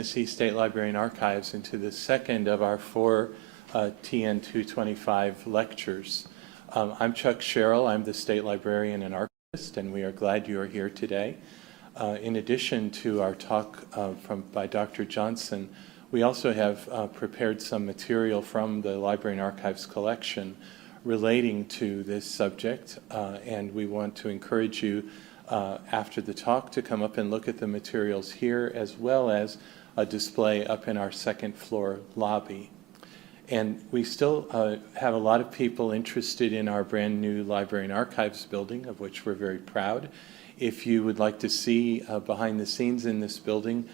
Tennessee State Library and Archives into the second of our four TN 225 lectures. I'm Chuck Sherrill. I'm the State Librarian and Archivist, and we are glad you are here today. In addition to our talk by Dr. Johnson, we also have prepared some material from the Library and Archives collection relating to this subject, and we want to encourage you after the talk to come up and look at the materials here, as well as a display up in our second floor lobby. And we still have a lot of people interested in our brand new Library and Archives building, of which we're very proud. If you would like to see behind the scenes in this building,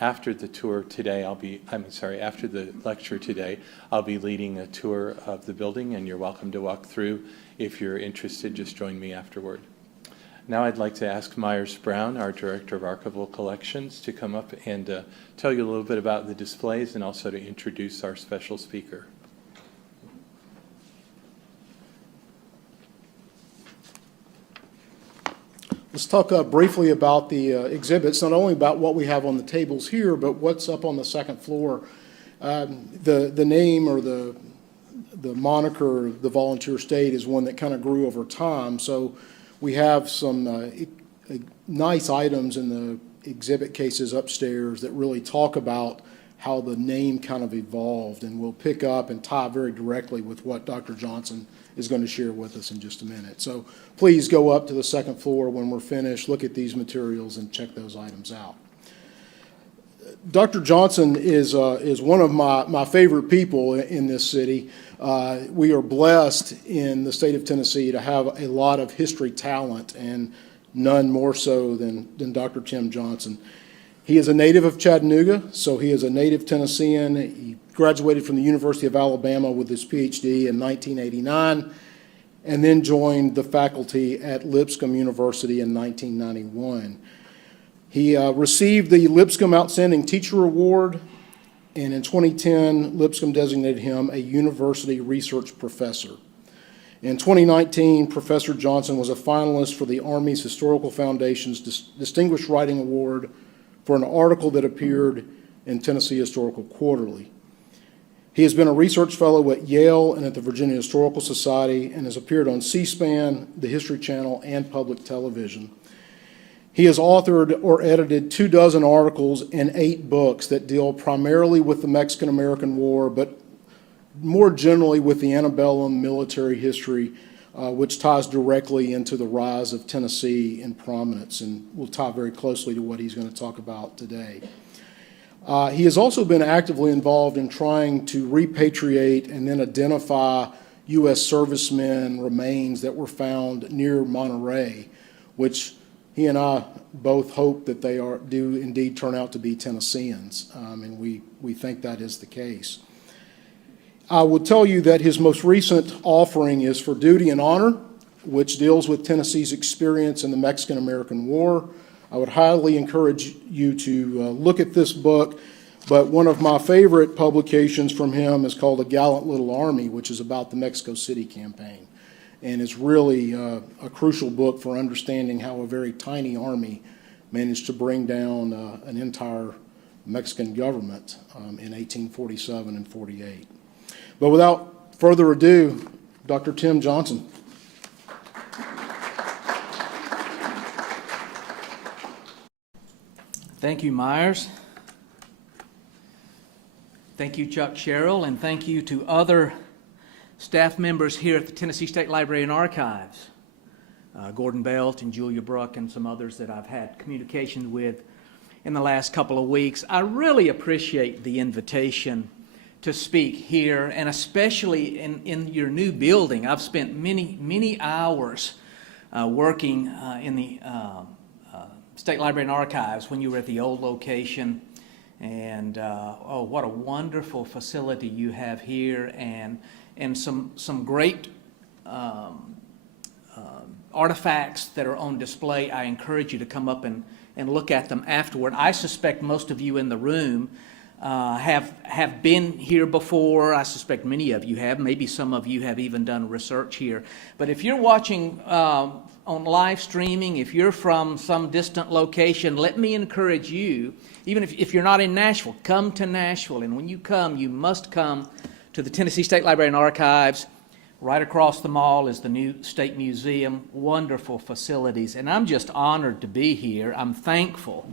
after the tour today, after the lecture today, I'll be leading a tour of the building, and you're welcome to walk through. If you're interested, just join me afterward. Now I'd like to ask Myers Brown, our Director of Archival Collections, to come up and tell you a little bit about the displays and also to introduce our special speaker. Let's talk briefly about the exhibits, not only about what we have on the tables here, but what's up on the second floor. The name or the moniker, the Volunteer State, is one that kind of grew over time. So we have some nice items in the exhibit cases upstairs that really talk about how the name kind of evolved, and we'll pick up and tie very directly with what Dr. Johnson is going to share with us in just a minute. So please go up to the second floor when we're finished, look at these materials, and check those items out. Dr. Johnson is one of my favorite people in this city. We are blessed in the state of Tennessee to have a lot of history talent, and none more so than Dr. Tim Johnson. He is a native of Chattanooga, so he is a native Tennessean. He graduated from the University of Alabama with his PhD in 1989, and then joined the faculty at Lipscomb University in 1991. He received the Lipscomb Outstanding Teacher Award, and in 2010, Lipscomb designated him a university research professor. In 2019, Professor Johnson was a finalist for the Army's Historical Foundation's Distinguished Writing Award for an article that appeared in Tennessee Historical Quarterly. He has been a research fellow at Yale and at the Virginia Historical Society, and has appeared on C-SPAN, the History Channel, and public television. He has authored or edited 24 articles and 8 books that deal primarily with the Mexican-American War, but more generally with the antebellum military history, which ties directly into the rise of Tennessee in prominence, and will tie very closely to what he's going to talk about today. He has also been actively involved in trying to repatriate and then identify U.S. servicemen remains that were found near Monterey, which he and I both hope that they do indeed turn out to be Tennesseans, and we think that is the case. I will tell you that his most recent offering is For Duty and Honor, which deals with Tennessee's experience in the Mexican-American War. I would highly encourage you to look at this book, but one of my favorite publications from him is called A Gallant Little Army, which is about the Mexico City campaign, and it's really a crucial book for understanding how a very tiny army managed to bring down an entire Mexican government in 1847 and 48. But without further ado, Dr. Tim Johnson. Thank you, Myers. Thank you, Chuck Sherrill, and thank you to other staff members here at the Tennessee State Library and Archives, Gordon Belt and Julia Bruck and some others that I've had communication with in the last couple of weeks. I really appreciate the invitation to speak here, and especially in your new building. I've spent many hours working in the State Library and Archives when you were at the old location, and oh, what a wonderful facility you have here, and some great artifacts that are on display. I encourage you to come up and look at them afterward. I suspect most of you in the room have been here before. I suspect many of you have. Maybe some of you have even done research here. But if you're watching on live streaming, if you're from some distant location, let me encourage you, even if you're not in Nashville, come to Nashville. And when you come, you must come to the Tennessee State Library and Archives. Right across the mall is the new State Museum, wonderful facilities. And I'm just honored to be here. I'm thankful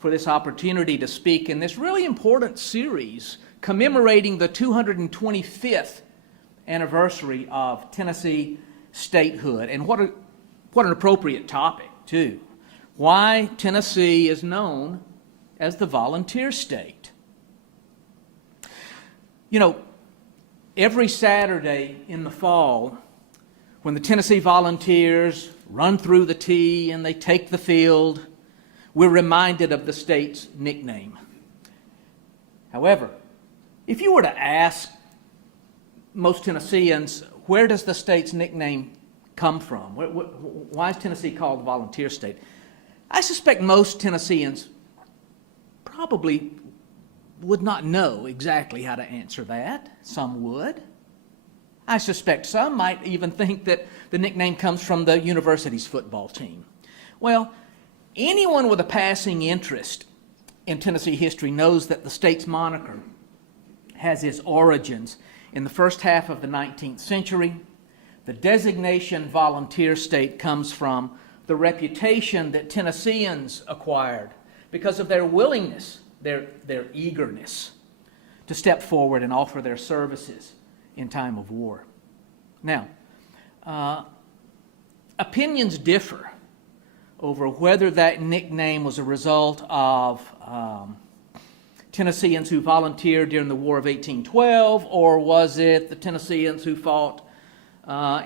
for this opportunity to speak in this really important series commemorating the 225th anniversary of Tennessee statehood. And what an appropriate topic, too. Why Tennessee is known as the volunteer state. You know, every Saturday in the fall, when the Tennessee Volunteers run through the T and they take the field, we're reminded of the state's nickname. However, if you were to ask most Tennesseans, where does the state's nickname come from? Why is Tennessee called the volunteer state? I suspect most Tennesseans probably would not know exactly how to answer that. Some would. I suspect some might even think that the nickname comes from the university's football team. Well, anyone with a passing interest in Tennessee history knows that the state's moniker has its origins in the first half of the 19th century. The designation volunteer state comes from the reputation that Tennesseans acquired because of their willingness, their eagerness to step forward and offer their services in time of war. Now, opinions differ over whether that nickname was a result of Tennesseans who volunteered during the War of 1812, or was it the Tennesseans who fought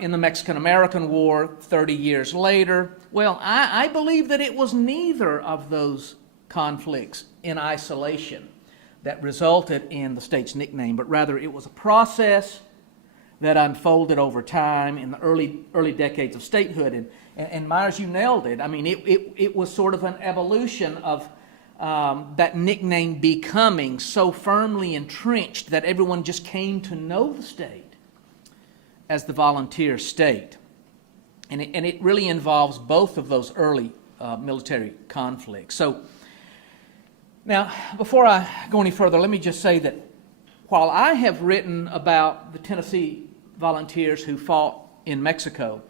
in the Mexican-American War 30 years later? Well, I believe that it was neither of those conflicts in isolation that resulted in the state's nickname, but rather it was a process that unfolded over time in the early decades of statehood. And Myers, you nailed it. I mean, it was sort of an evolution of that nickname becoming so firmly entrenched that everyone just came to know the state as the volunteer state. And it really involves both of those early military conflicts. So now, before I go any further, let me just say that while I have written about the Tennessee volunteers who fought in Mexico,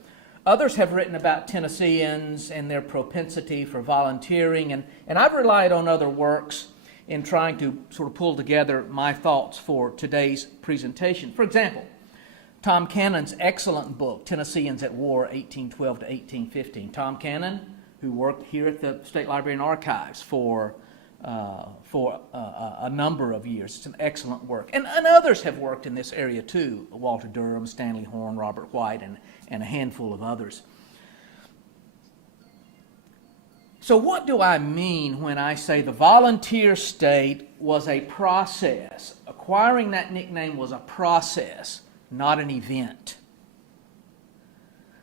others have written about Tennesseans and their propensity for volunteering, and I've relied on other works in trying to sort of pull together my thoughts for today's presentation. For example, Tom Cannon's excellent book, Tennesseans at War, 1812 to 1815. Tom Cannon, who worked here at the State Library and Archives for a number of years. It's an excellent work. And others have worked in this area too. Walter Durham, Stanley Horn, Robert White, and a handful of others. So what do I mean when I say the volunteer state was a process? Acquiring that nickname was a process, not an event.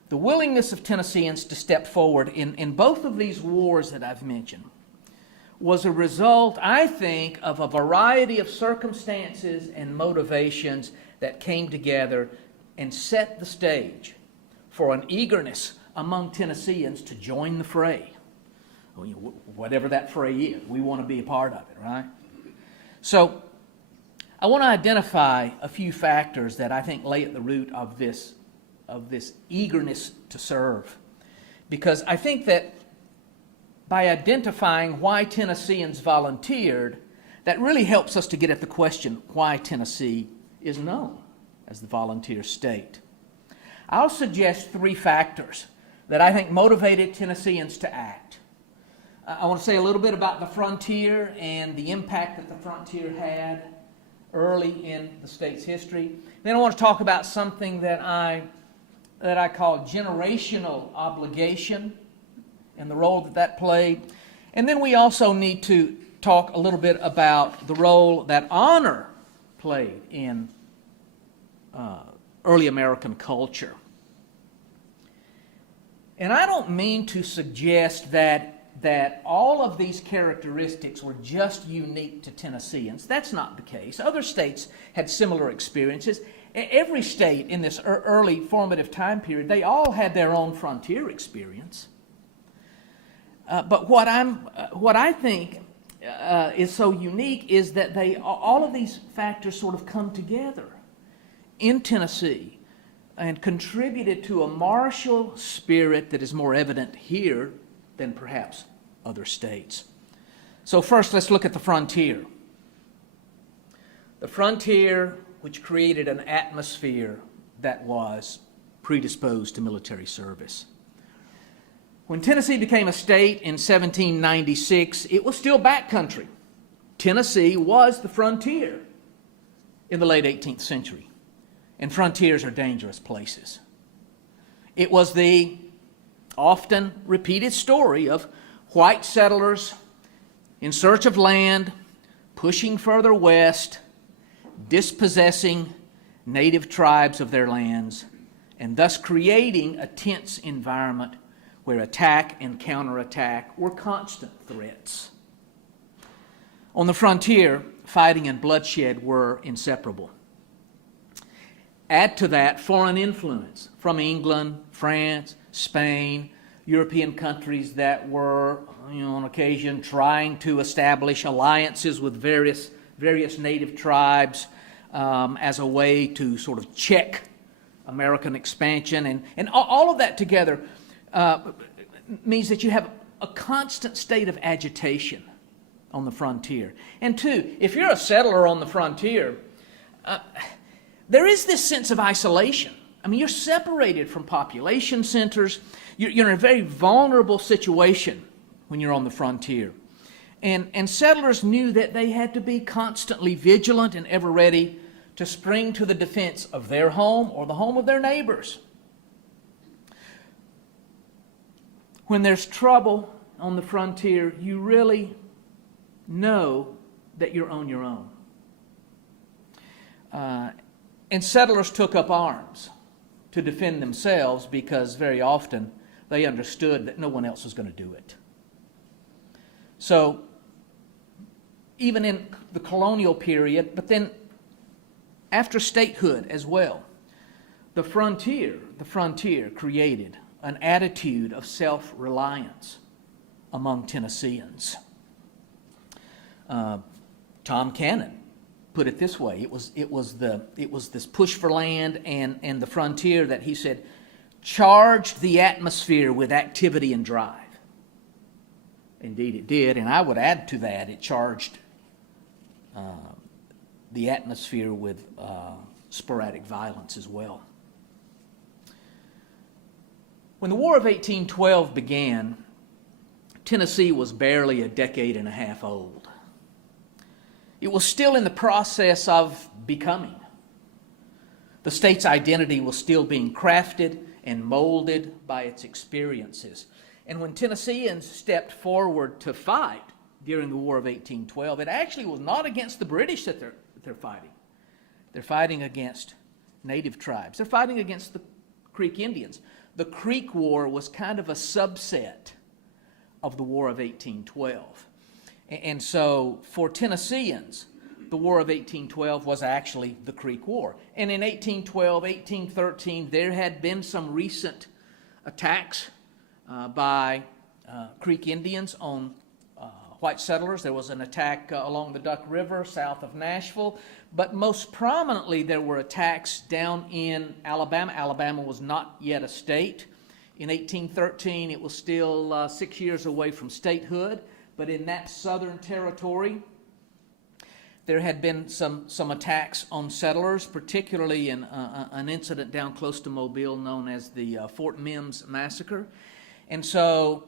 The willingness of Tennesseans to step forward in both of these wars that I've mentioned was a result, I think, of a variety of circumstances and motivations that came together and set the stage for an eagerness among Tennesseans to join the fray. Whatever that fray is, we want to be a part of it, right? So, I want to identify a few factors that I think lay at the root of this eagerness to serve. Because I think that by identifying why Tennesseans volunteered, that really helps us to get at the question why Tennessee is known as the volunteer state. I'll suggest three factors that I think motivated Tennesseans to act. I want to say a little bit about the frontier and the impact that the frontier had early in the state's history. Then I want to talk about something that I call generational obligation and the role that played. And then we also need to talk a little bit about the role that honor played in early American culture. And I don't mean to suggest that all of these characteristics were just unique to Tennesseans. That's not the case. Other states had similar experiences, Every state in this early formative time period, they all had their own frontier experience. But what I think is so unique is that all of these factors sort of come together in Tennessee and contributed to a martial spirit that is more evident here than perhaps other states. So first, let's look at the frontier. The frontier, which created an atmosphere that was predisposed to military service. When Tennessee became a state in 1796, it was still backcountry. Tennessee was the frontier in the late 18th century, and frontiers are dangerous places. It was the often repeated story of white settlers in search of land, pushing further west, dispossessing native tribes of their lands, and thus creating a tense environment where attack and counterattack were constant threats. On the frontier, fighting and bloodshed were inseparable. Add to that foreign influence from England, France, Spain, European countries that were, on occasion, trying to establish alliances with various native tribes as a way to sort of check American expansion. And all of that together means that you have a constant state of agitation on the frontier. And two, if you're a settler on the frontier, there is this sense of isolation. I mean, you're separated from population centers. You're in a very vulnerable situation when you're on the frontier. And settlers knew that they had to be constantly vigilant and ever ready to spring to the defense of their home or the home of their neighbors. When there's trouble on the frontier, you really know that you're on your own. And settlers took up arms to defend themselves because very often they understood that no one else was going to do it. So, even in the colonial period, but then after statehood as well, the frontier created an attitude of self-reliance among Tennesseans. Tom Cannon put it this way: it was this push for land and the frontier that he said charged the atmosphere with activity and drive. Indeed, it did, and I would add to that, it charged the atmosphere with sporadic violence as well. When the War of 1812 began, Tennessee was barely a decade and a half old. It was still in the process of becoming. The state's identity was still being crafted and molded by its experiences. And when Tennesseans stepped forward to fight during the War of 1812, it actually was not against the British that they're fighting. They're fighting against native tribes. They're fighting against the Creek Indians. The Creek War was kind of a subset of the War of 1812. And so for Tennesseans, the War of 1812 was actually the Creek War. And in 1812, 1813, there had been some recent attacks by Creek Indians on white settlers. There was an attack along the Duck River south of Nashville, but most prominently there were attacks down in Alabama. Alabama was not yet a state. In 1813, it was still 6 years away from statehood, but in that southern territory, there had been some attacks on settlers, particularly in an incident down close to Mobile known as the Fort Mims Massacre. And so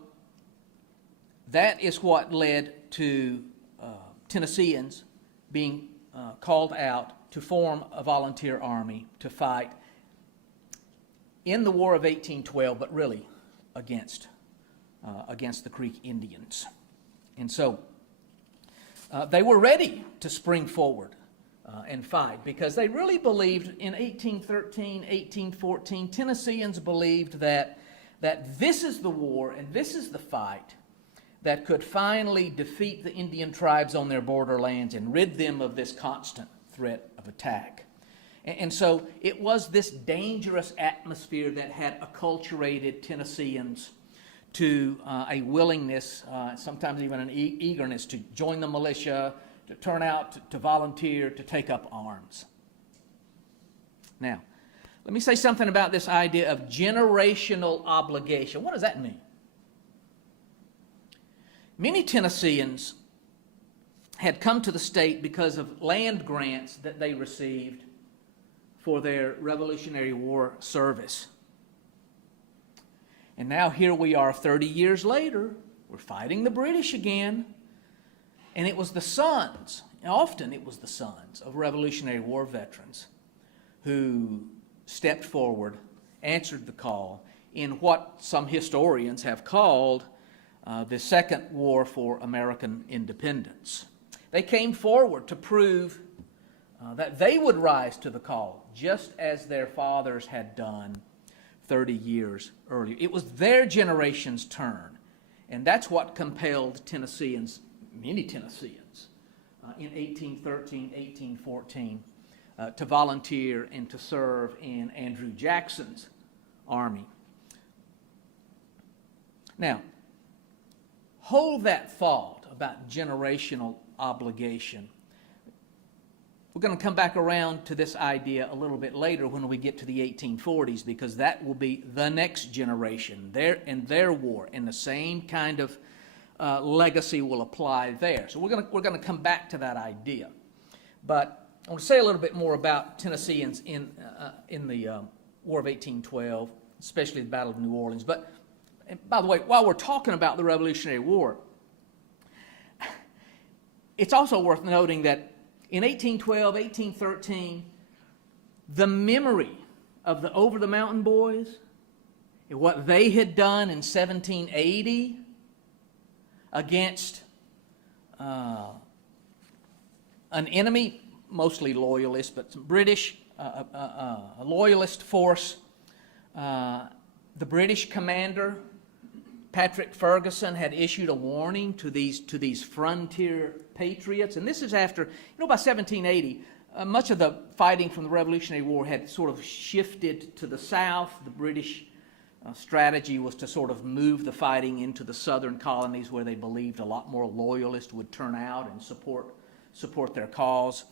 that is what led to Tennesseans being called out to form a volunteer army to fight in the War of 1812, but really against the Creek Indians. And so they were ready to spring forward and fight because they really believed in 1813, 1814, Tennesseans believed that this is the war and this is the fight that could finally defeat the Indian tribes on their borderlands and rid them of this constant threat of attack. And so it was this dangerous atmosphere that had acculturated Tennesseans to a willingness, sometimes even an eagerness to join the militia, to turn out, to volunteer, to take up arms. Now, let me say something about this idea of generational obligation. What does that mean? Many Tennesseans had come to the state because of land grants that they received for their Revolutionary War service. And now here we are 30 years later, we're fighting the British again, and it was the sons, often it was the sons of Revolutionary War veterans who stepped forward, answered the call in what some historians have called the Second War for American Independence. They came forward to prove that they would rise to the call, just as their fathers had done 30 years earlier. It was their generation's turn, and that's what compelled Tennesseans, many Tennesseans, in 1813, 1814, to volunteer and to serve in Andrew Jackson's army. Now, hold that thought about generational obligation. We're going to come back around to this idea a little bit later when we get to the 1840s, because that will be the next generation, their war, and the same kind of legacy will apply there. So we're going to come back to that idea. But I want to say a little bit more about Tennesseans in the War of 1812, especially the Battle of New Orleans. But by the way, while we're talking about the Revolutionary War, it's also worth noting that in 1812, 1813, the memory of the Over-the-Mountain Boys and what they had done in 1780 against an enemy, mostly loyalist, but some British, a loyalist force. The British commander, Patrick Ferguson, had issued a warning to these frontier patriots, and this is after, by 1780, much of the fighting from the Revolutionary War had sort of shifted to the south. The British strategy was to sort of move the fighting into the southern colonies, where they believed a lot more loyalists would turn out and support their cause.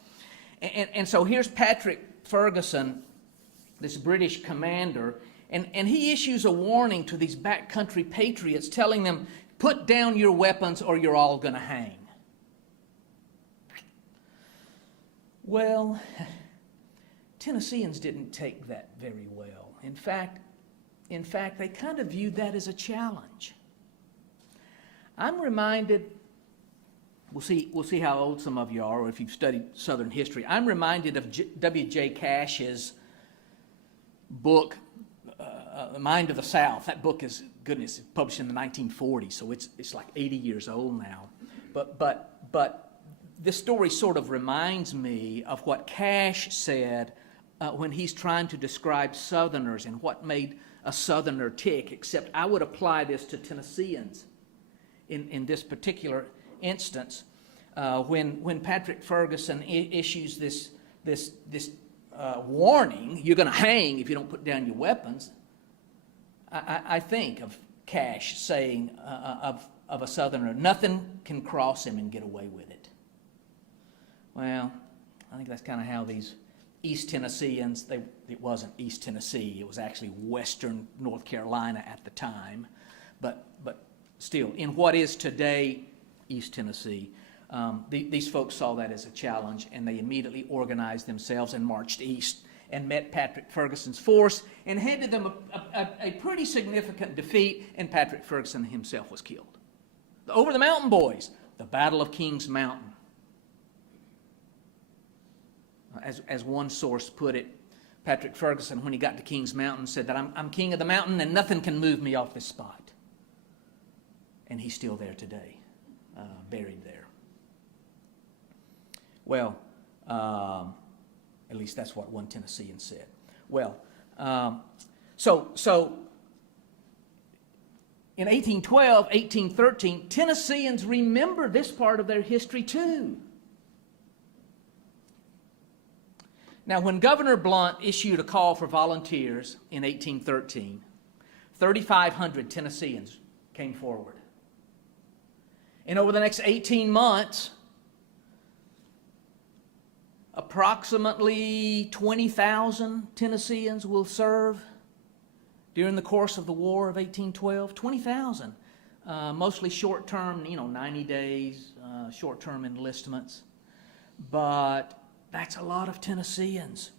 And so here's Patrick Ferguson, this British commander, and he issues a warning to these backcountry patriots, telling them, put down your weapons or you're all going to hang. Well, Tennesseans didn't take that very well. In fact, they kind of viewed that as a challenge. I'm reminded, we'll see how old some of you are, or if you've studied Southern history. I'm reminded of W.J. Cash's book, The Mind of the South. That book is, goodness, it's published in the 1940s, so it's like 80 years old now. But this story sort of reminds me of what Cash said when he's trying to describe Southerners and what made a Southerner tick, except I would apply this to Tennesseans in this particular instance. When Patrick Ferguson issues this warning, you're going to hang if you don't put down your weapons, I think of Cash saying of a Southerner, nothing can cross him and get away with it. Well, I think that's kind of how these East Tennesseans, it wasn't East Tennessee, it was actually Western North Carolina at the time, but still, in what is today East Tennessee, these folks saw that as a challenge, and they immediately organized themselves and marched east and met Patrick Ferguson's force and handed them a pretty significant defeat, and Patrick Ferguson himself was killed. The Over-the-Mountain Boys, the Battle of Kings Mountain. As one source put it, Patrick Ferguson, when he got to Kings Mountain, said that I'm king of the mountain and nothing can move me off this spot. And he's still there today, buried there. Well, at least that's what one Tennessean said. Well, so in 1812, 1813, Tennesseans remember this part of their history too. Now, when Governor Blunt issued a call for volunteers in 1813, 3,500 Tennesseans came forward. And over the next 18 months, approximately 20,000 Tennesseans will serve during the course of the War of 1812. 20,000, mostly short-term, 90 days, short-term enlistments. But that's a lot of Tennesseans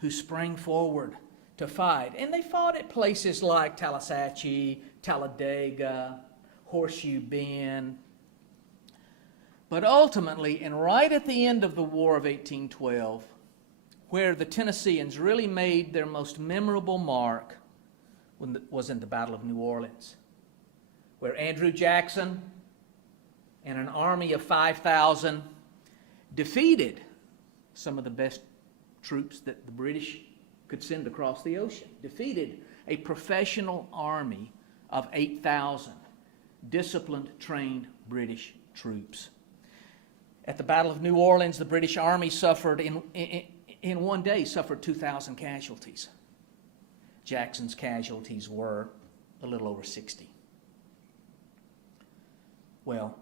who sprang forward to fight. And they fought at places like Tallahatchie, Talladega, Horseshoe Bend. But ultimately, and right at the end of the War of 1812, where the Tennesseans really made their most memorable mark was in the Battle of New Orleans, where Andrew Jackson and an army of 5,000 defeated some of the best troops that the British could send across the ocean, defeated a professional army of 8,000 disciplined, trained British troops. At the Battle of New Orleans, the British Army suffered, in one day, suffered 2,000 casualties. Jackson's casualties were a little over 60. Well,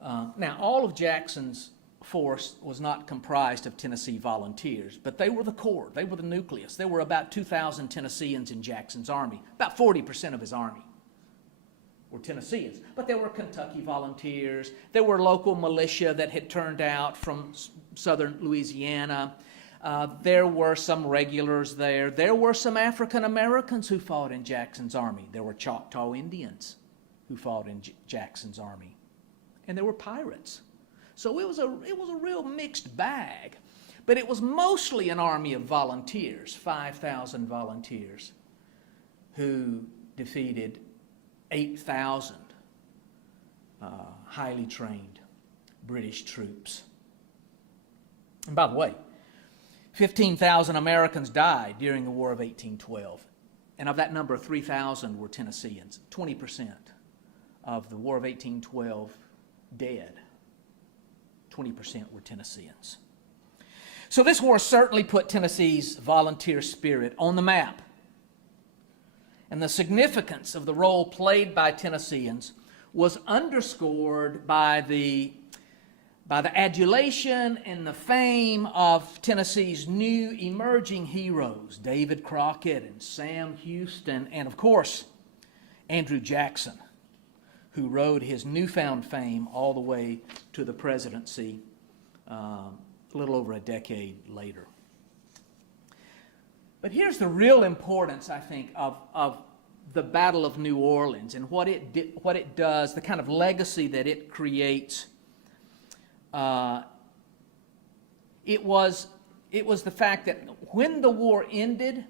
now all of Jackson's force was not comprised of Tennessee volunteers, but they were the core, they were the nucleus. There were about 2,000 Tennesseans in Jackson's army. About 40% of his army were Tennesseans. But there were Kentucky volunteers, there were local militia that had turned out from southern Louisiana, there were some regulars there, there were some African Americans who fought in Jackson's army, there were Choctaw Indians who fought in Jackson's army, and there were pirates. So it was a real mixed bag. But it was mostly an army of volunteers, 5,000 volunteers, who defeated 8,000 highly trained British troops. And by the way, 15,000 Americans died during the War of 1812. And of that number, 3,000 were Tennesseans. 20% of the War of 1812 dead. 20% were Tennesseans. So this war certainly put Tennessee's volunteer spirit on the map. And the significance of the role played by Tennesseans was underscored by the adulation and the fame of Tennessee's new emerging heroes, David Crockett and Sam Houston, and of course, Andrew Jackson, who rode his newfound fame all the way to the presidency a little over a decade later. But here's the real importance, I think, of the Battle of New Orleans and what it does, the kind of legacy that it creates. It was the fact that when the war ended,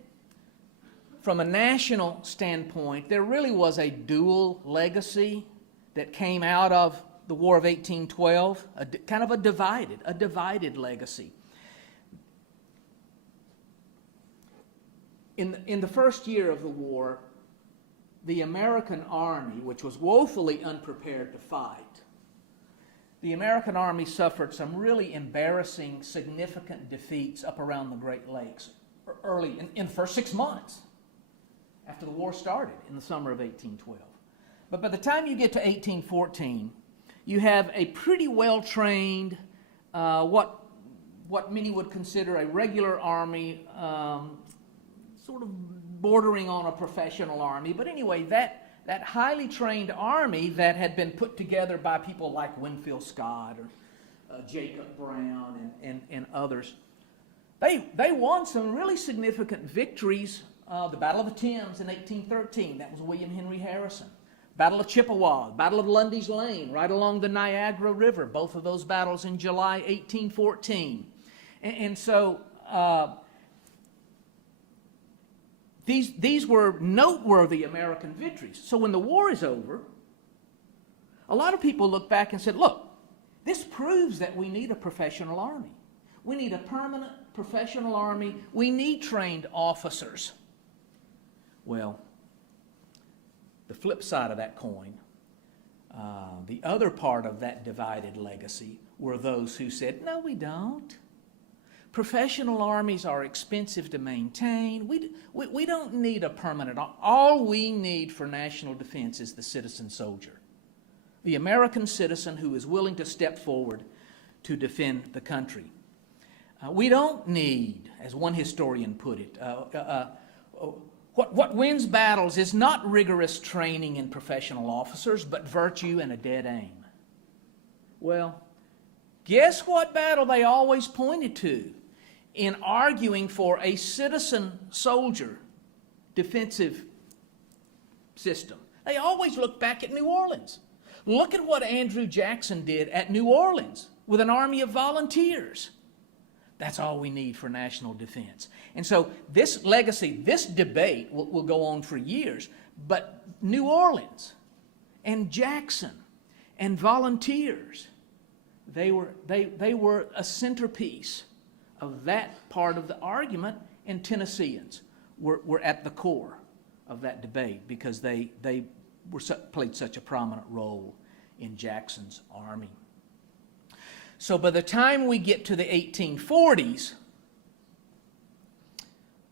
from a national standpoint, there really was a dual legacy that came out of the War of 1812, kind of a divided legacy. In the first year of the war, the American army, which was woefully unprepared to fight, the American army suffered some really embarrassing, significant defeats up around the Great Lakes early in the first 6 months after the war started in the summer of 1812. But by the time you get to 1814, you have a pretty well-trained, what many would consider a regular army, sort of bordering on a professional army. But anyway, that highly trained army that had been put together by people like Winfield Scott or Jacob Brown and others, they won some really significant victories. The Battle of the Thames in 1813, that was William Henry Harrison. Battle of Chippewa, Battle of Lundy's Lane, right along the Niagara River, both of those battles in July 1814. And so these were noteworthy American victories. So when the war is over, a lot of people look back and said, look, this proves that we need a professional army. We need a permanent professional army. We need trained officers. Well, the flip side of that coin, the other part of that divided legacy were those who said, no, we don't. Professional armies are expensive to maintain. We don't need a permanent. All we need for national defense is the citizen soldier, the American citizen who is willing to step forward to defend the country. We don't need, as one historian put it, what wins battles is not rigorous training in professional officers, but virtue and a dead aim. Well, guess what battle they always pointed to in arguing for a citizen soldier defensive system? They always look back at New Orleans. Look at what Andrew Jackson did at New Orleans with an army of volunteers. That's all we need for national defense. And so this legacy, this debate will go on for years, but New Orleans and Jackson and volunteers, they were a centerpiece of that part of the argument, and Tennesseans were at the core of that debate because they played such a prominent role in Jackson's army. So by the time we get to the 1840s,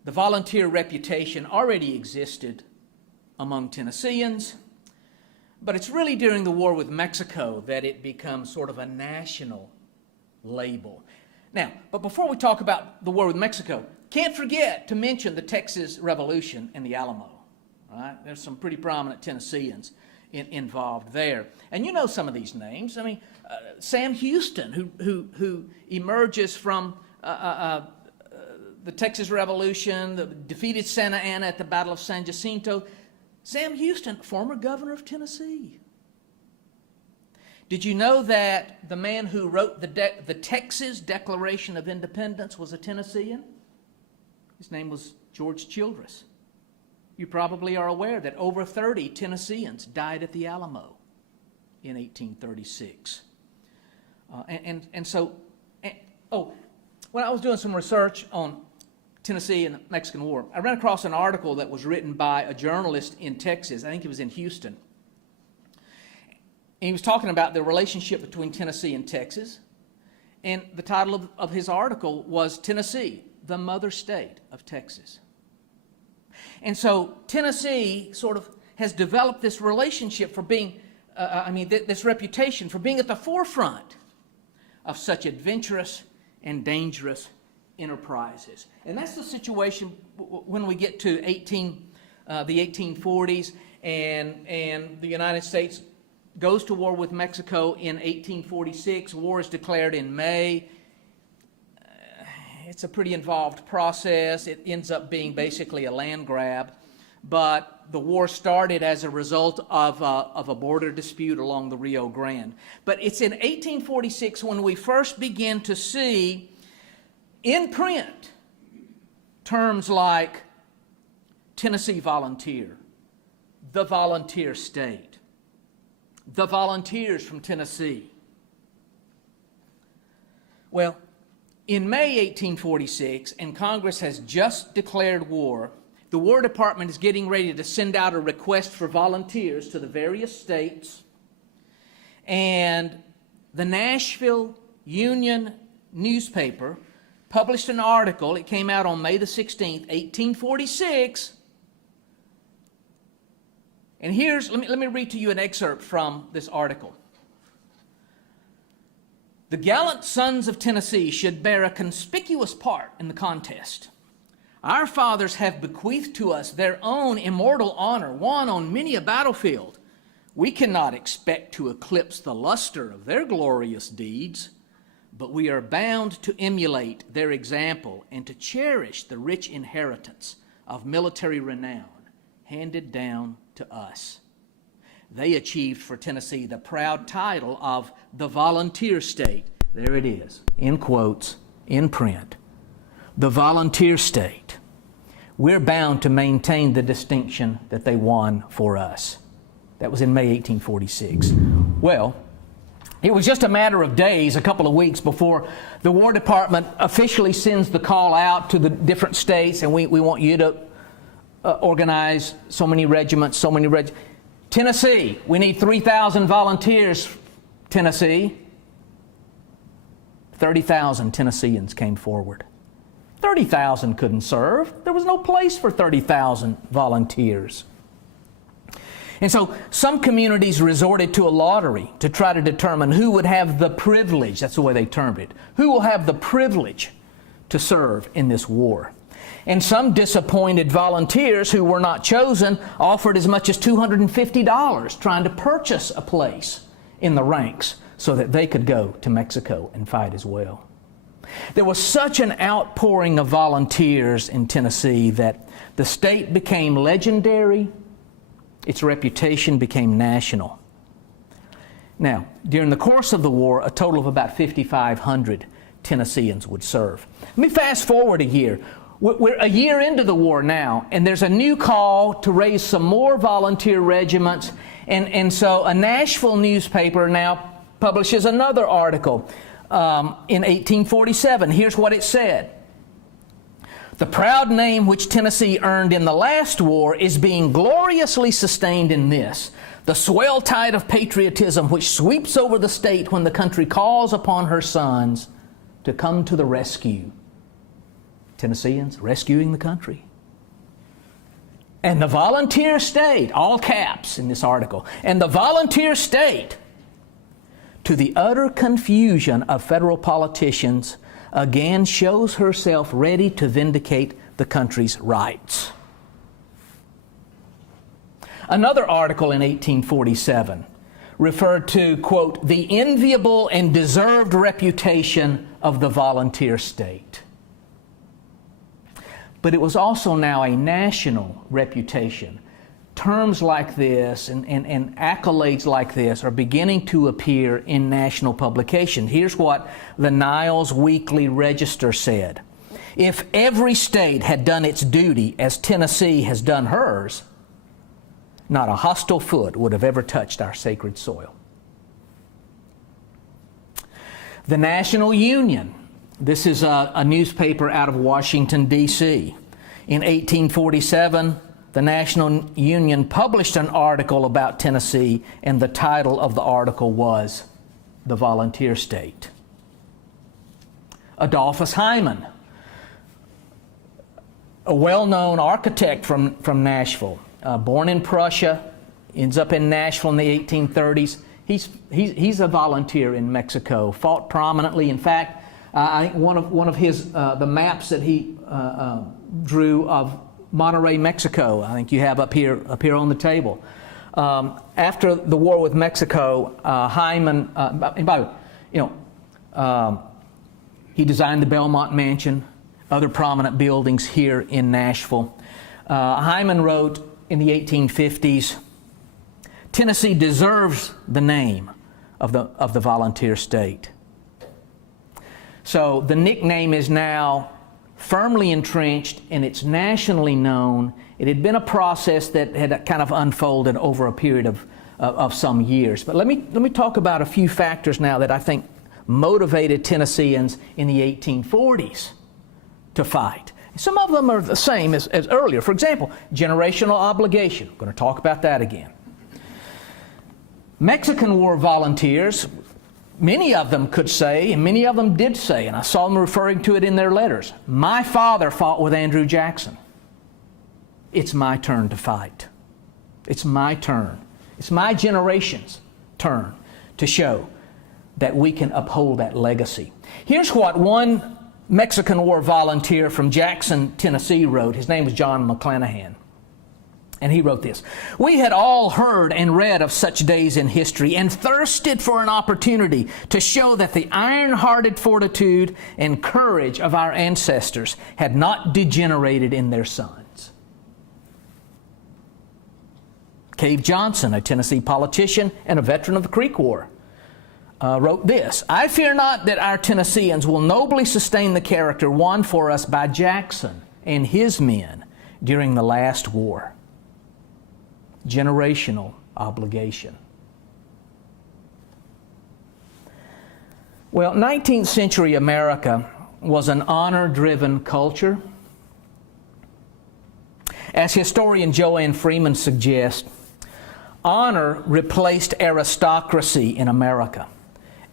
the volunteer reputation already existed among Tennesseans, but it's really during the war with Mexico that it becomes sort of a national label. Now, but before we talk about the war with Mexico, can't forget to mention the Texas Revolution and the Alamo. All right? There's some pretty prominent Tennesseans involved there. And you know some of these names. I mean, Sam Houston, who emerges from the Texas Revolution, defeated Santa Anna at the Battle of San Jacinto. Sam Houston, former governor of Tennessee. Did you know that the man who wrote the Texas Declaration of Independence was a Tennessean? His name was George Childress. You probably are aware that over 30 Tennesseans died at the Alamo in 1836. When I was doing some research on Tennessee and the Mexican War, I ran across an article that was written by a journalist in Texas. I think he was in Houston. And he was talking about the relationship between Tennessee and Texas. And the title of his article was Tennessee, the Mother State of Texas. And so Tennessee sort of has developed this relationship for being, this reputation for being at the forefront of such adventurous and dangerous enterprises. And that's the situation when we get to the 1840s, and the United States goes to war with Mexico in 1846. War is declared in May. It's a pretty involved process. It ends up being basically a land grab. But the war started as a result of a border dispute along the Rio Grande. But it's in 1846 when we first begin to see in print terms like Tennessee Volunteer, the volunteer state, the volunteers from Tennessee. Well, in May 1846, and Congress has just declared war, the War Department is getting ready to send out a request for volunteers to the various states, and the Nashville Union newspaper published an article. It came out on May the 16th, 1846. And let me read to you an excerpt from this article. The gallant sons of Tennessee should bear a conspicuous part in the contest. Our fathers have bequeathed to us their own immortal honor, won on many a battlefield. We cannot expect to eclipse the luster of their glorious deeds, but we are bound to emulate their example and to cherish the rich inheritance of military renown handed down to us. They achieved for Tennessee the proud title of the volunteer state. There it is, in quotes, in print. The volunteer state. We're bound to maintain the distinction that they won for us. That was in May 1846. Well, it was just a matter of days, a couple of weeks, before the War Department officially sends the call out to the different states, and we want you to organize so many regiments, Tennessee, we need 3,000 volunteers, Tennessee. 30,000 Tennesseans came forward. 30,000 couldn't serve. There was no place for 30,000 volunteers. And so some communities resorted to a lottery to try to determine who would have the privilege, that's the way they termed it, who will have the privilege to serve in this war. And some disappointed volunteers who were not chosen offered as much as $250 trying to purchase a place in the ranks so that they could go to Mexico and fight as well. There was such an outpouring of volunteers in Tennessee that the state became legendary, its reputation became national. Now, during the course of the war, a total of about 5,500 Tennesseans would serve. Let me fast forward a year. We're a year into the war now, and there's a new call to raise some more volunteer regiments, and so a Nashville newspaper now publishes another article in 1847. Here's what it said. The proud name which Tennessee earned in the last war is being gloriously sustained in this, the swell tide of patriotism which sweeps over the state when the country calls upon her sons to come to the rescue. Tennesseans rescuing the country. And the volunteer state, all caps in this article, and the volunteer state, to the utter confusion of federal politicians, again shows herself ready to vindicate the country's rights. Another article in 1847 referred to, quote, the enviable and deserved reputation of the volunteer state. But it was also now a national reputation. Terms like this and accolades like this are beginning to appear in national publications. Here's what the Niles Weekly Register said. If every state had done its duty as Tennessee has done hers, not a hostile foot would have ever touched our sacred soil. The National Union. This is a newspaper out of Washington, D.C. In 1847, the National Union published an article about Tennessee, and the title of the article was The Volunteer State. Adolphus Hyman, a well-known architect from Nashville, born in Prussia, ends up in Nashville in the 1830s. He's a volunteer in Mexico, fought prominently. In fact, I think one of his the maps that he drew of Monterrey, Mexico, I think you have up here on the table. After the war with Mexico, Hyman, and by the way, he designed the Belmont Mansion, other prominent buildings here in Nashville. Hyman wrote in the 1850s, Tennessee deserves the name of the volunteer state. So the nickname is now firmly entrenched and it's nationally known. It had been a process that had kind of unfolded over a period of some years. But let me talk about a few factors now that I think motivated Tennesseans in the 1840s to fight. Some of them are the same as earlier. For example, generational obligation. We're going to talk about that again. Mexican War volunteers, many of them could say, and many of them did say, and I saw them referring to it in their letters, my father fought with Andrew Jackson. It's my turn to fight. It's my turn. It's my generation's turn to show that we can uphold that legacy. Here's what one Mexican War volunteer from Jackson, Tennessee wrote. His name was John McClanahan. And he wrote this: we had all heard and read of such days in history and thirsted for an opportunity to show that the iron-hearted fortitude and courage of our ancestors had not degenerated in their sons. Cave Johnson, a Tennessee politician and a veteran of the Creek War, wrote this: I fear not that our Tennesseans will nobly sustain the character won for us by Jackson and his men during the last war. Generational obligation. Well, 19th century America was an honor-driven culture. As historian Joanne Freeman suggests, honor replaced aristocracy in America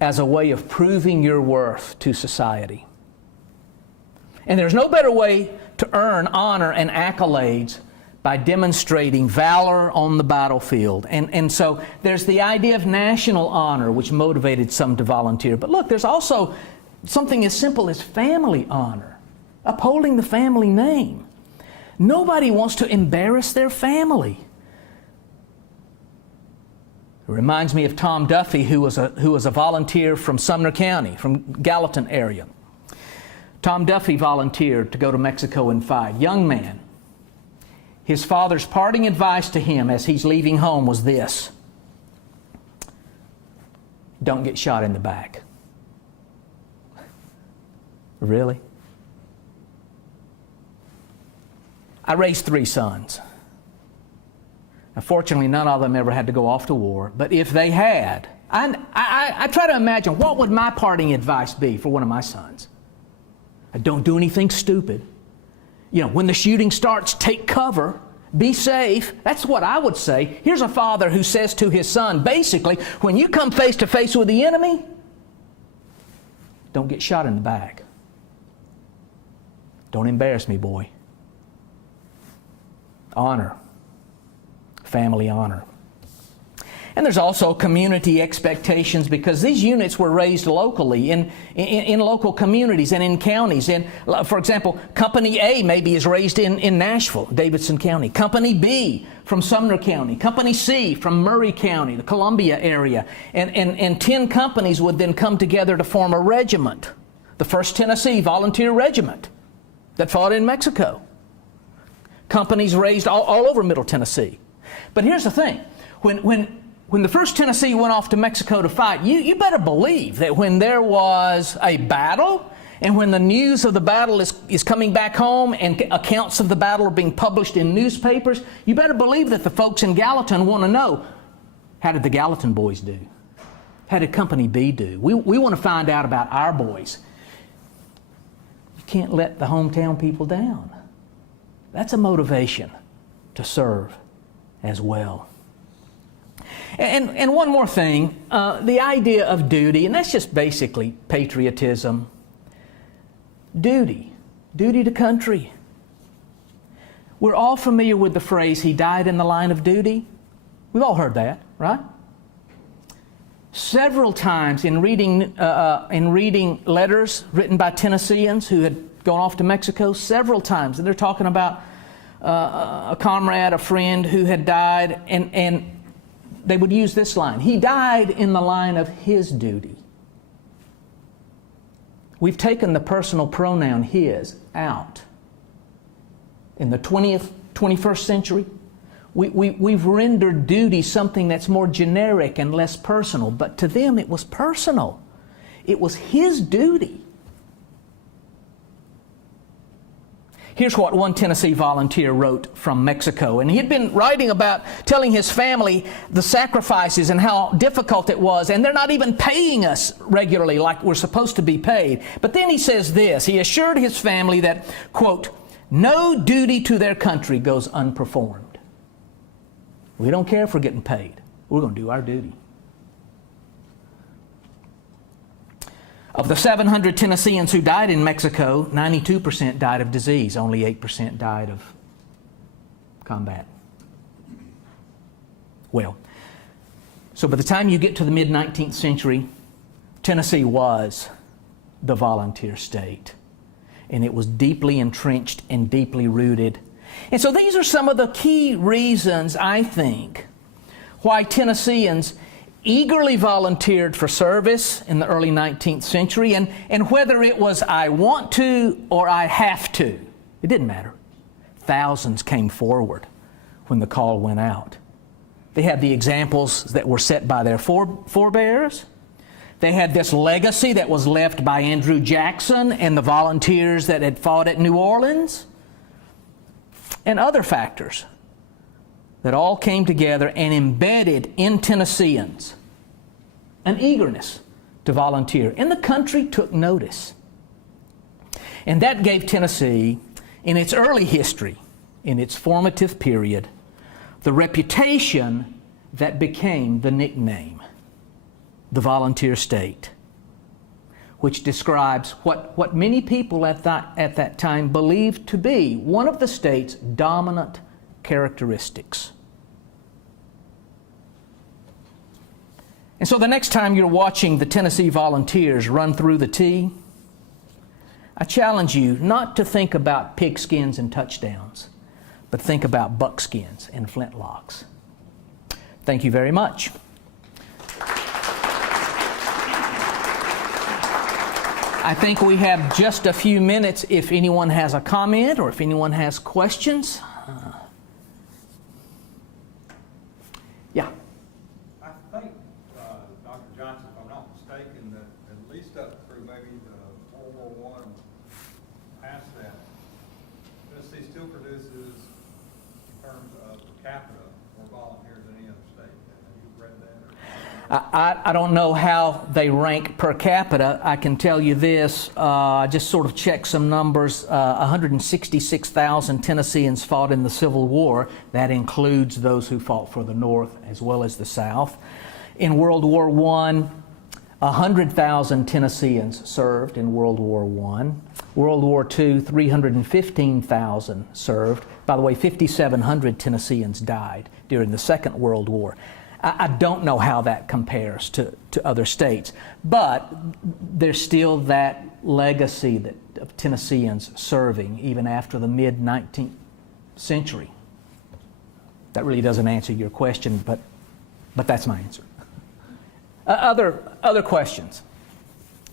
as a way of proving your worth to society. And there's no better way to earn honor and accolades by demonstrating valor on the battlefield. And so there's the idea of national honor, which motivated some to volunteer. But look, there's also something as simple as family honor, upholding the family name. Nobody wants to embarrass their family. It reminds me of Tom Duffy, who was a volunteer from Sumner County, from Gallatin area. Tom Duffy volunteered to go to Mexico and fight. Young man. His father's parting advice to him as he's leaving home was this: don't get shot in the back. Really? I raised 3 sons. Unfortunately, none of them ever had to go off to war, but if they had, I try to imagine what would my parting advice be for one of my sons. Don't do anything stupid. You know, when the shooting starts, take cover, be safe. That's what I would say. Here's a father who says to his son, basically, when you come face to face with the enemy, don't get shot in the back. Don't embarrass me, boy. Honor. Family honor. And there's also community expectations, because these units were raised locally in local communities and in counties. And for example, Company A maybe is raised in Nashville, Davidson County. Company B from Sumner County. Company C from Murray County, the Columbia area. And 10 companies would then come together to form a regiment, the 1st Tennessee Volunteer Regiment that fought in Mexico. Companies raised all over Middle Tennessee. But here's the thing. When the 1st Tennessee went off to Mexico to fight, you better believe that when there was a battle, and when the news of the battle is coming back home and accounts of the battle are being published in newspapers, you better believe that the folks in Gallatin want to know, how did the Gallatin boys do? How did Company B do? We want to find out about our boys. You can't let the hometown people down. That's a motivation to serve as well. And one more thing, the idea of duty, and that's just basically patriotism. Duty to country. We're all familiar with the phrase, he died in the line of duty. We've all heard that, right? Several times in reading letters written by Tennesseans who had gone off to Mexico, several times, and they're talking about a comrade, a friend who had died, and they would use this line: he died in the line of his duty. We've taken the personal pronoun his out. In the 21st century, we've rendered duty something that's more generic and less personal, but to them it was personal. It was his duty. Here's what one Tennessee volunteer wrote from Mexico. And he had been writing about telling his family the sacrifices and how difficult it was. And they're not even paying us regularly like we're supposed to be paid. But then he says this. He assured his family that, quote, no duty to their country goes unperformed. We don't care if we're getting paid. We're going to do our duty. Of the 700 Tennesseans who died in Mexico, 92% died of disease. Only 8% died of combat. Well, so by the time you get to the mid-19th century, Tennessee was the volunteer state. And it was deeply entrenched and deeply rooted. And so these are some of the key reasons, I think, why Tennesseans eagerly volunteered for service in the early 19th century, and whether it was I want to or I have to, it didn't matter. Thousands came forward when the call went out. They had the examples that were set by their forebears. They had this legacy that was left by Andrew Jackson and the volunteers that had fought at New Orleans, and other factors that all came together and embedded in Tennesseans an eagerness to volunteer. And the country took notice. And that gave Tennessee, in its early history, in its formative period, the reputation that became the nickname, the volunteer state, which describes what many people at that time believed to be one of the state's dominant characteristics. And so the next time you're watching the Tennessee Volunteers run through the T, I challenge you not to think about pigskins and touchdowns, but think about buckskins and flintlocks. Thank you very much. I think we have just a few minutes if anyone has a comment or if anyone has questions. Yeah. I think, Dr. Johnson, if I'm not mistaken, that at least up through maybe the World War I, past that, Tennessee still produces, in terms of per capita, more volunteers than any other state. Have you read that? I don't know how they rank per capita. I can tell you this, I just sort of checked some numbers. 166,000 Tennesseans fought in the Civil War. That includes those who fought for the North as well as the South. In World War I, 100,000 Tennesseans served in World War I. World War II, 315,000 served. By the way, 5,700 Tennesseans died during the Second World War. I don't know how that compares to other states, but there's still that legacy of Tennesseans serving even after the mid-19th century. That really doesn't answer your question, but that's my answer. Other questions?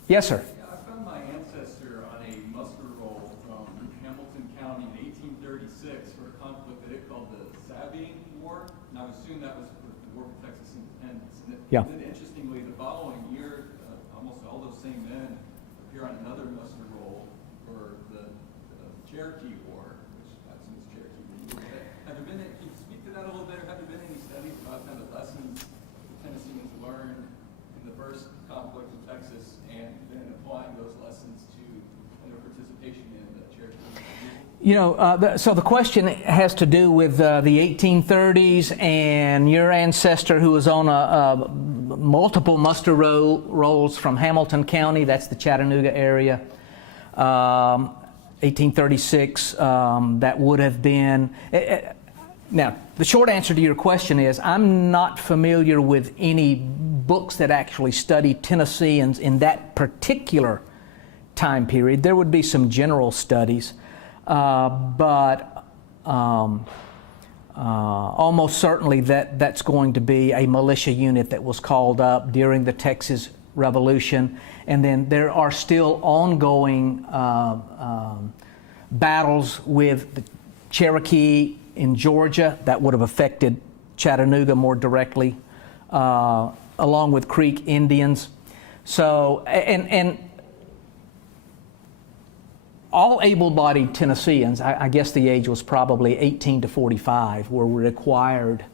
Yes, sir. I found my ancestor on a muster roll from Hamilton County in 1836 for a conflict that it called the Sabine War, and I would assume that was the War for Texas Independence. And Yeah. then interestingly, the following year, almost all those same men appear on another muster roll for the Cherokee War, which I assume is Cherokee. Have there been, can you speak to that a little bit, or have there been any studies about kind of lessons the Tennesseans learned in the first conflict in Texas, and then applying those lessons to their participation in the Cherokee? You know, so the question has to do with the 1830s and your ancestor who was on multiple muster rolls from Hamilton County, that's the Chattanooga area. 1836, that would have been... Now, the short answer to your question is I'm not familiar with any books that actually study Tennesseans in that particular time period. There would be some general studies, but almost certainly that's going to be a militia unit that was called up during the Texas Revolution. And then there are still ongoing battles with the Cherokee in Georgia that would have affected Chattanooga more directly, along with Creek Indians. So, and all able-bodied Tennesseans, I guess the age was probably 18 to 45, were required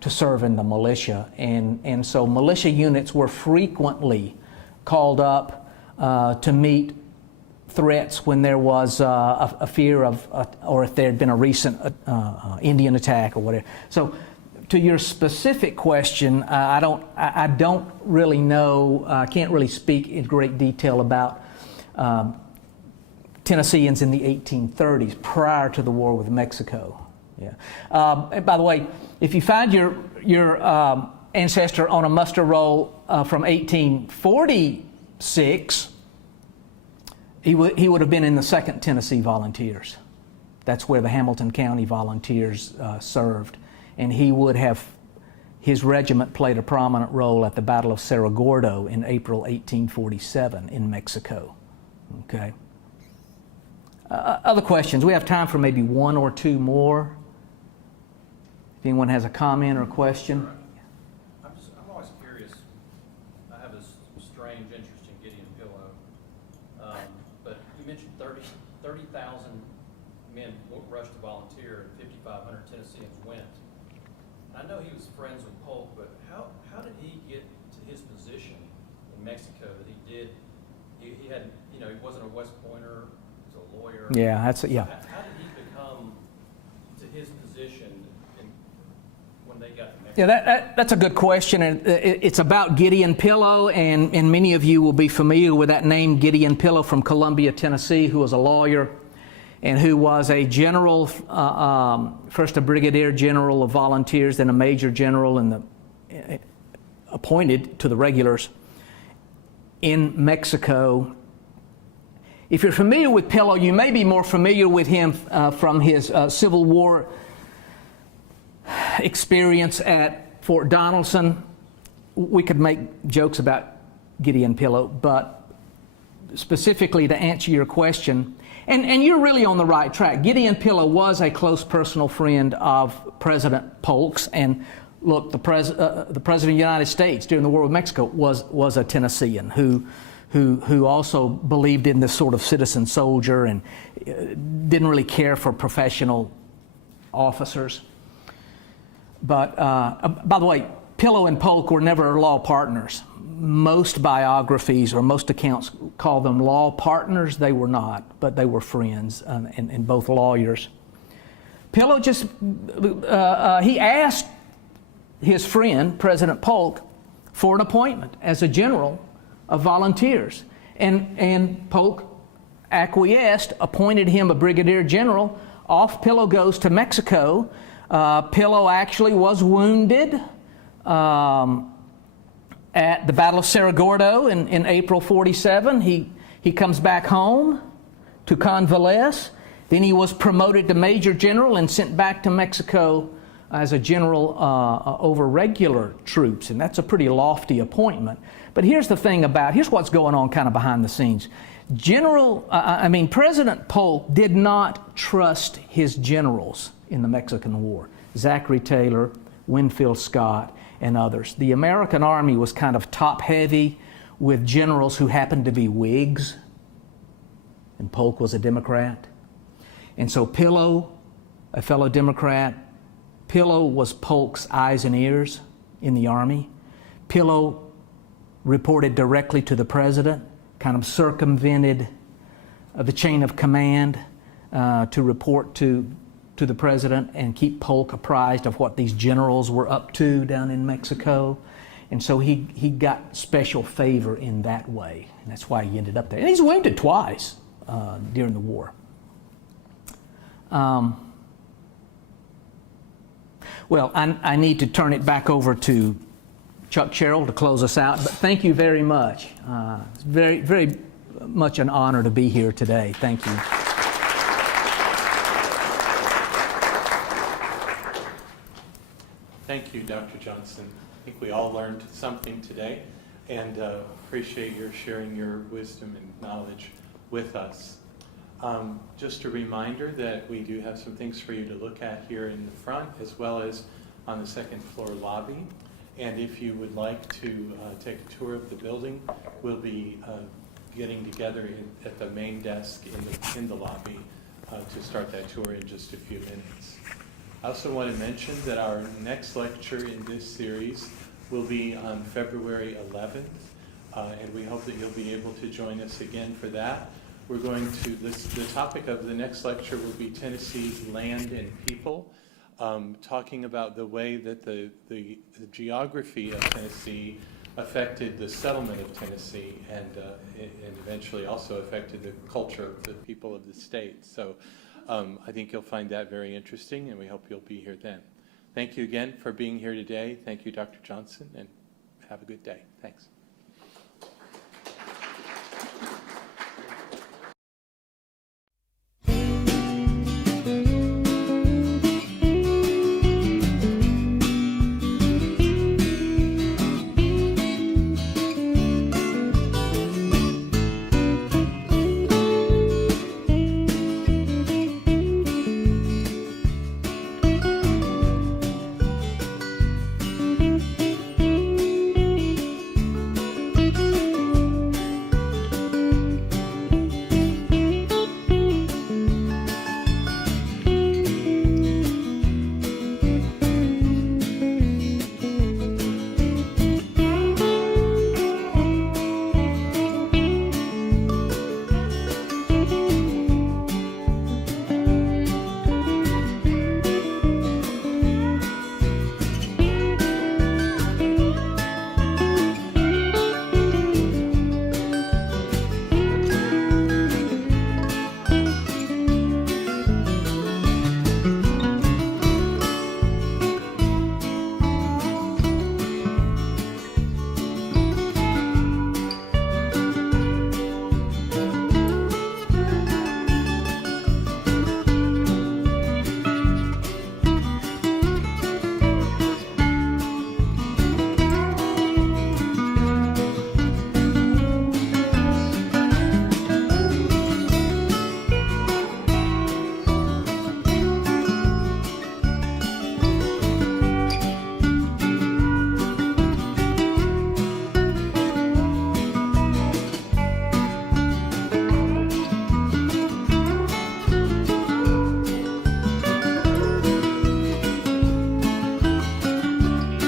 to serve in the militia. And so militia units were frequently called up to meet threats when there was a fear of, or if there had been a recent Indian attack or whatever. So, to your specific question, I don't really know. I can't really speak in great detail about Tennesseans in the 1830s, prior to the war with Mexico. Yeah. And by the way, if you find your ancestor on a muster roll from 1846. He would have been in the 2nd Tennessee Volunteers. That's where the Hamilton County Volunteers served. And he would have, his regiment played a prominent role at the Battle of Cerro Gordo in April 1847 in Mexico. Okay. Other questions? We have time for maybe one or two more. If anyone has a comment or a question. I'm always curious. I have a strange interest in Gideon Pillow. But you mentioned 30,000 men rushed to volunteer and 5,500 Tennesseans went. I know he was friends with Polk, but how did he get to his position in Mexico that he did? He had, you know, he wasn't a West Pointer, he was a lawyer. Yeah, how did he become to his position when they got to Mexico? Yeah, that's a good question, and it's about Gideon Pillow, and many of you will be familiar with that name, Gideon Pillow from Columbia, Tennessee, who was a lawyer and who was a general, first a brigadier general of volunteers, then a major general, and appointed to the regulars in Mexico. If you're familiar with Pillow, you may be more familiar with him from his Civil War experience at Fort Donelson. We could make jokes about Gideon Pillow, but specifically to answer your question, and you're really on the right track. Gideon Pillow was a close personal friend of President Polk's, and look, the President of the United States during the War with Mexico was a Tennessean who also believed in this sort of citizen soldier and didn't really care for professional officers. But by the way, Pillow and Polk were never law partners. Most biographies or most accounts call them law partners. They were not, but they were friends and both lawyers. Pillow just, he asked his friend, President Polk, for an appointment as a general of volunteers. And Polk acquiesced, appointed him a brigadier general. Off Pillow goes to Mexico. Pillow actually was wounded at the Battle of Cerro Gordo in April 47. He comes back home to convalesce. Then he was promoted to major general and sent back to Mexico as a general over regular troops, and that's a pretty lofty appointment. But here's what's going on kind of behind the scenes. President Polk did not trust his generals in the Mexican War. Zachary Taylor, Winfield Scott, and others. The American Army was kind of top-heavy with generals who happened to be Whigs, and Polk was a Democrat. And so Pillow, a fellow Democrat, Pillow was Polk's eyes and ears in the Army. Pillow reported directly to the president, kind of circumvented the chain of command to report to the president and keep Polk apprised of what these generals were up to down in Mexico. And so he got special favor in that way. And that's why he ended up there. And he's wounded twice during the war. Well, I need to turn it back over to Chuck Sherrill to close us out. But thank you very much. It's very, very much an honor to be here today. Thank you. Thank you, Dr. Johnson. I think we all learned something today, and appreciate your sharing your wisdom and knowledge with us. Just a reminder that we do have some things for you to look at here in the front, as well as on the second floor lobby. And if you would like to take a tour of the building, we'll be getting together at the main desk in the lobby to start that tour in just a few minutes. I also want to mention that our next lecture in this series will be on February 11th, and we hope that you'll be able to join us again for that. We're going to, the topic of the next lecture will be Tennessee's land and people, talking about the way that the geography of Tennessee affected the settlement of Tennessee and eventually also affected the culture of the people of the state. So I think you'll find that very interesting, and we hope you'll be here then. Thank you again for being here today. Thank you, Dr. Johnson, and have a good day. Thanks.